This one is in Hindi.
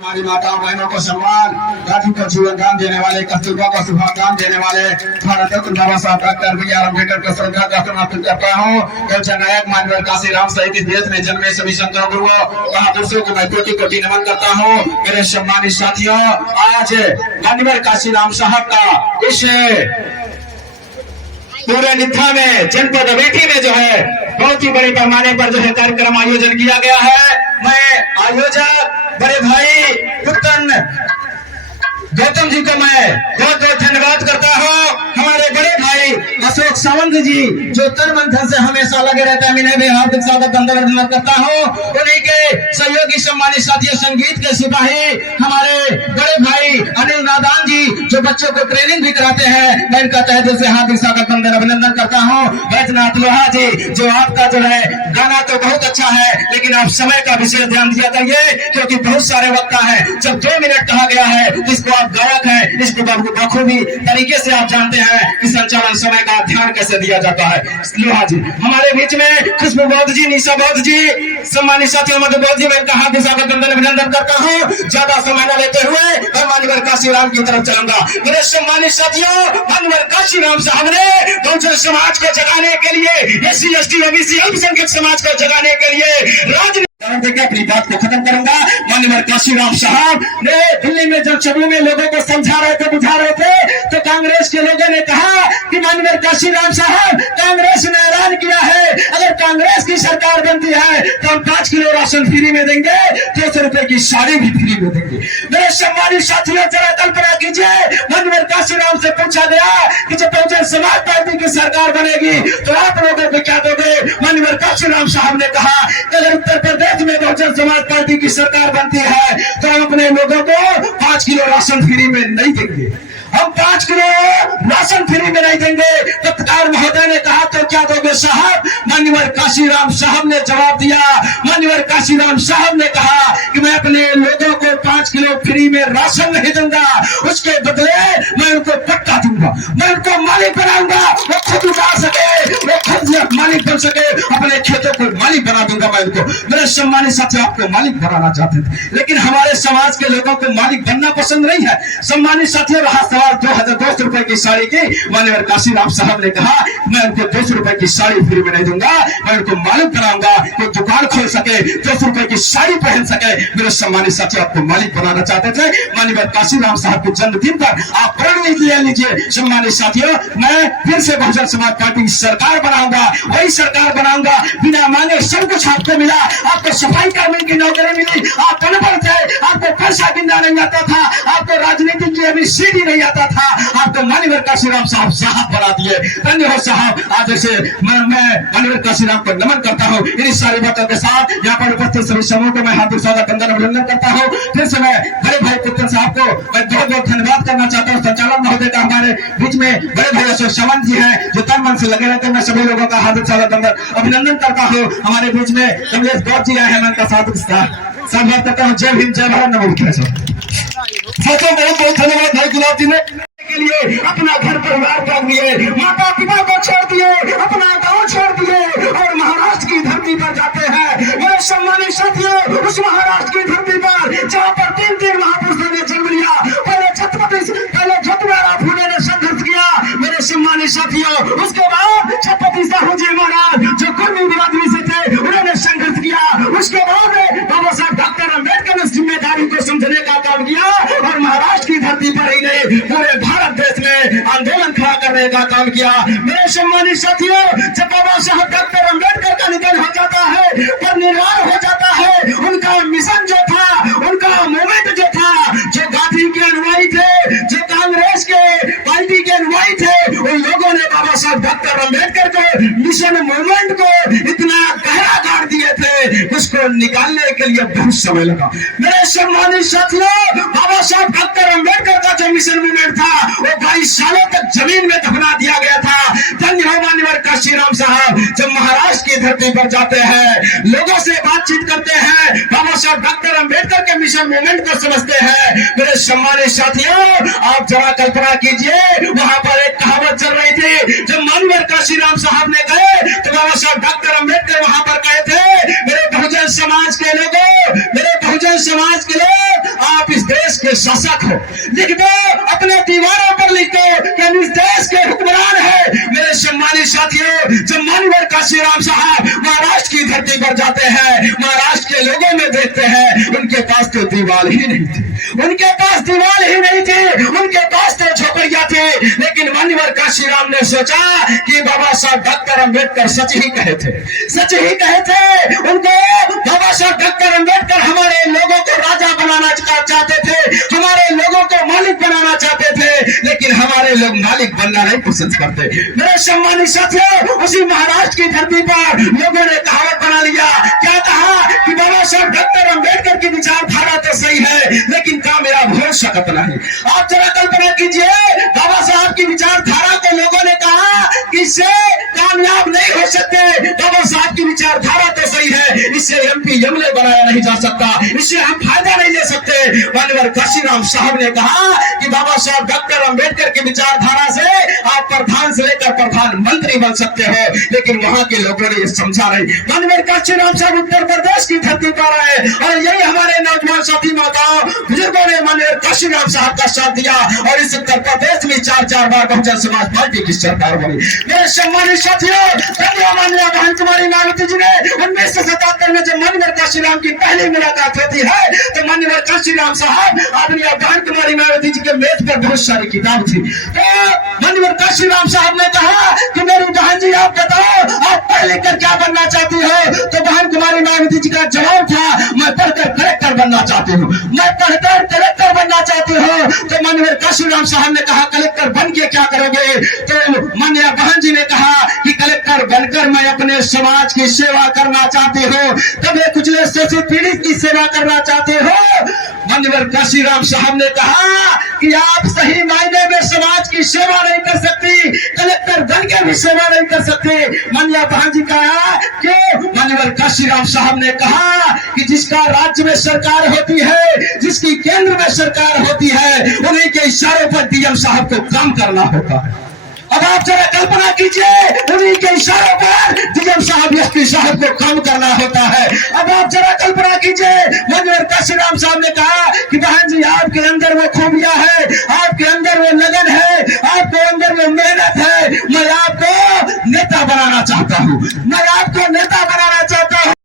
हमारी माताओं बहनों को सम्मान, राजू को जीवन दान देने वाले, कस्तूरबा को सुभाष दान देने वाले भारत रत्न बाबा साहब डॉक्टर बी आर अम्बेडकर को श्रद्धा का समर्पित करता हूँ। जननायक मानवीय काशीराम सहित इस देश में जन्मे सभी संतों गुरुओं महापुरुषों को मैं कोटि कोटि नमन करता हूँ। मेरे सम्मानित साथियों, आज मानवीय काशीराम साहब का इस पूरे नित्था में जनपद अमेठी में जो है बहुत ही बड़े पैमाने पर जो है कार्यक्रम आयोजन किया गया है। मैं आयोजक बड़े भाई गौतम जी को मैं बहुत बहुत धन्यवाद करता हूँ। हमारे बड़े भाई अशोक सावंत जी जो तन मन धन से हमेशा लगे रहते हैं, इन्हें भी हार्दिक स्वागत धन्यवाद करता हूँ। उन्हीं के सहयोगी सम्मानित साथियों संगीत के सिपाही हमारे बड़े भाई अनिल नादान जी जो बच्चों को ट्रेनिंग भी कराते हैं, मैं इनका तहे दिल से हार्दिक स्वागत अभिनंदन करता हूँ। बैजनाथ लोहा जी जो आपका जो है गाना तो बहुत अच्छा है, लेकिन आप समय का विशेष ध्यान दिया करिए क्योंकि बहुत सारे वक्ता है। जब 2 मिनट कहा गया है इसको आप गायक है, इसको बखूबी तरीके से आप जानते हैं कि संचालन समय का ध्यान कैसे दिया जाता है। लोहा जी हमारे बीच में खुशबू बौद्ध जी, निशा बौद्ध जी, सम्मानित साथियों मध्य बौद्ध जी, मैं इनका हार्दिक स्वागत अभिनंदन करता हूँ। ज्यादा समय न लेते हुए मैं माननीय काशीराम की तरफ चलूंगा। मेरे सम्मानित साथियों, माननीय काशीराम साहब ने बहुजन समाज को जगाने के लिए, SC ST OBC अल्पसंख्यक समाज को जगाने के लिए राजनीति अपनी बात को खत्म करूंगा। माननीय काशीराम साहब ने दिल्ली में जब चबू में लोगों को समझा रहे थे, बुझा रहे थे, तो कांग्रेस के लोगों ने कहा कि माननीय काशीराम साहब कांग्रेस ने ऐलान किया है अगर कांग्रेस की सरकार बनती है तो हम 5 किलो राशन फ्री में देंगे, 200 रुपए की साड़ी भी फ्री में देंगे। मेरे सम्मानित साथियों, जरा कल्पना कीजिए, माननीय काशीराम से पूछा गया कि जब बहुजन समाज पार्टी की सरकार बनेगी तो आप लोगों को क्या दोगे? माननीय काशीराम साहब ने कहा अगर उत्तर प्रदेश में बहुजन समाज पार्टी की सरकार बनती है तो हम अपने लोगों को 5 किलो राशन फ्री में नहीं देंगे, हम 5 किलो राशन फ्री में नहीं देंगे। पत्रकार महोदय ने कहा तो क्या दोगे साहब? माननीय काशीराम साहब ने जवाब दिया, माननीय काशीराम साहब ने कहा कि मैं अपने लोगों को 5 किलो फ्री में राशन नहीं दूंगा, उसके बदले मैं उनको पट्टा दूंगा, मैं उनको मालिक बनाऊंगा, वो खुद उगा सके, वो खुद मालिक बन सके, अपने खेतों को मालिक बना दूंगा मैं उनको। मेरे सम्मानित साथी आपको मालिक बनाना चाहते थे, लेकिन हमारे समाज के लोगों को मालिक बनना पसंद नहीं है। सम्मानित साथियों, रहा सवाल 2200 रुपए की साड़ी की, माननीय काशीराम साहब ने कहा मैं उनको 200 रुपए की साड़ी फ्री में नहीं दूंगा, मैं उनको मालिक बनाऊंगा, कोई दुकान खोल सके, 200 रुपए की साड़ी पहन सके। मेरे सम्मानित साथियों, आपको मालिक बनाना चाहते थे। माननीय काशीराम साहब के जन्मदिन पर आप प्रण ले लीजिए। सम्मानित साथियों, मैं फिर से बहुजन समाज पार्टी की सरकार बनाऊंगा, वही सरकार बनाऊंगा, बिना मांगे सब कुछ आपको मिला, आपको सफाई कर्मी की नौकरी मिली, आप अनपढ़ थे, आपको पैसा गिनना नहीं आता था, आपको राजनीति की अभी सीढ़ी नहीं आता था, आपको माननीय काशीराम साहब बना दिए। धन्य हो साहब। आज से मैं माननीय काशीराम को नमन करता हूँ। इन सारी बातों के साथ यहाँ पर उपस्थित सभी समूह को मैं हार्दिक स्वागत अभिनंदन करता हूँ। फिर से मैं बड़े भाई पुत्र साहब को मैं बहुत बहुत धन्यवाद करना चाहता हूँ। संचालन महोदय का हमारे बीच में बड़े भाई अशोक सावंत जी हैं जो तन मन से लगे रहते हैं। मैं सभी लोगों का हार्दिक स्वागत अभिनंदन करता हूँ। हमारे बीच में कमलेश गौर जी आए हैं, मैं उनका स्वागत करता हूँ। जय भीम, जय भारत, नमो बुद्धाय। बहुत बहुत धन्यवाद भाई गुलाब जी ने के लिए अपना घर परिवार त्याग दिए, माता पिता को छोड़ दिए, अपना गांव छोड़ दिए और महाराष्ट्र की धरती पर जाते हैं। मेरे सम्मानित साथियों, उस महाराष्ट्र की धरती पर जहाँ पर 3 महापुरुषों ने जन्म लिया, पहले ज्योतिराव फूले ने संघर्ष किया। मेरे सम्मानित साथियों, उसके बाद छत्रपति साहू जी महाराज जो कुर्मी बिरादरी से थे उन्होंने संघर्ष किया। उसके बाद बाबा साहब डॉक्टर अम्बेडकर ने जिम्मेदारी को समझने का काम किया और महाराष्ट्र की धरती पर ही नहीं पूरे भारत देश में आंदोलन खड़ा करने का काम किया। मेरे सम्मानित साथियों, जब बाबा साहब डॉक्टर अम्बेडकर का निधन हो जाता है, पर निर्वाण हो जाता है, उनका मिशन जो था, उनका मूवमेंट जो था, जो गांधी के अनुयायी थे, जो कांग्रेस के पार्टी के अनुयायी थे, उन लोगों ने बाबा साहब डॉक्टर अम्बेडकर को मिशन मूवमेंट को इतना गहरा गाड़ दिए थे, उसको निकालने के लिए बहुत समय लगा। मेरे सम्मानित साथियों, बाबा साहब डॉक्टर अम्बेडकर का जो मिशन मूवमेंट था वो 22 सालों तक जमीन में दफना दिया गया था। धन्य हो माननीय काशीराम साहब, जब महाराष्ट्र की धरती पर जाते हैं, लोगों से बातचीत करते हैं, बाबा साहब डॉक्टर अम्बेडकर के मिशन मूवमेंट को समझते हैं। मेरे सम्मानित साथियों, आप जरा कल्पना कीजिए, वहां पर एक कहावत चल रही थी, जब माननीय काशीराम साहब ने गए तो बाबा साहब डॉक्टर अम्बेडकर वहां पर गए थे, मेरे बहुजन समाज के लोगों, मेरे बहुजन समाज के लोग आप इस देश के शासक हो, लिख दो अपने दीवारों पर, लिख दो कि हम इस देश के हुक्मरान है। मेरे सम्मानित साथियों, जब माननीय काशीराम साहब महाराष्ट्र की धरती पर जाते हैं, महाराष्ट्र के लोगों में देखते हैं, उनके पास तो दीवार ही नहीं थी, उनके पास दीवार ही नहीं थी, उनके पास तो झोपड़ियां थी। लेकिन माननीय काशीराम ने सोचा कि बाबा साहब डॉक्टर अंबेडकर सच ही कहे थे, सच ही कहे थे। उनको बाबा साहब डॉक्टर अंबेडकर हमारे लोगों को राजा बनाना चाहते थे, हमारे लोगों को मालिक बनाना चाहते थे, लेकिन हमारे लोग मालिक बनना नहीं पसंद करते। मेरे सम्मानित साथियों, उसी महाराष्ट्र की धरती पर लोगों ने कहावत बना लिया, क्या कहा कि बाबा साहब डॉक्टर अंबेडकर की विचारधारा तो सही है, लेकिन कामयाब हो सकत नहीं। आप जरा कल्पना कीजिए, बाबा साहब की विचारधारा को लोगों ने कहा कि इससे कामयाब नहीं हो सकते। बाबा साहब की विचारधारा तो सही है, इससे एमपी एमएलए बनाया नहीं जा सकता, इससे हम फायदा नहीं ले सकते। माननीय काशीराम साहब ने कहा कि बाबा साहब डॉक्टर अंबेडकर की विचारधारा से आप प्रधान से लेकर प्रधानमंत्री बन सकते हो, लेकिन वहां के लोगों ने ये समझा नहीं। माननीय काशीराम साहब उत्तर प्रदेश की धरती पर आए और यही हमारे नौजवान साथी माताओं बुजुर्गों ने माननीय काशीराम साहब का साथ दिया और इस उत्तर प्रदेश में 4 बार बहुजन समाज पार्टी की सरकार बनी। मेरे सम्मानित साथियों, माननीय बहन कुमारी मायावती जी ने 1977 में जब माननीय काशीराम की पहली मुलाकात होती है, तो माननीय काशीराम साहब अपनी बहन कुमारी मायावती जी के मेज पर बहुत सारी किताब थी। तो माननीय काशीराम साहब ने कहा कि मेरी बहन जी आप बताओ आप पढ़ लिख कर क्या बनना चाहती हो? तो बहन कुमारी मायावती जी का जवाब था, मैं पढ़कर कलेक्टर बनना चाहती हूँ, मैं पढ़कर कलेक्टर बनना चाहती हूँ। तो माननीय काशीराम साहब ने कहा कलेक्टर बन के क्या करोगे? तो माननीय बहन जी ने कहा कि कलेक्टर बनकर मैं अपने समाज की सेवा करना चाहती हूँ, दबे कुचले शोषित पीड़ित की सेवा करना चाहती हूँ। माननीय काशीराम साहब ने कहा कि आप सही मायने में समाज की सेवा नहीं कर सकती, कलेक्टर बन के भी सेवा नहीं कर सकते। माननीय बहन जी कहा क्यों? माननीय काशीराम साहब ने कहा कि जिसका राज्य में सरकार होती है, जिसकी केंद्र में सरकार होती है, उन्हीं के इशारों पर डीएम साहब को काम करना होता है। अब आप जरा कल्पना कीजिए, उन्हीं के इशारों पर डीएम साहब एसपी साहब को काम करना होता है। अब आप जरा कल्पना कीजिए, माननीय काशीराम साहब ने कहा कि बहन जी आपके अंदर वो खूबियां है, आपके अंदर वो लगन है, आपके अंदर वो मेहनत है, मैं आपको नेता बनाना चाहता हूँ, मैं आपको नेता बनाना चाहता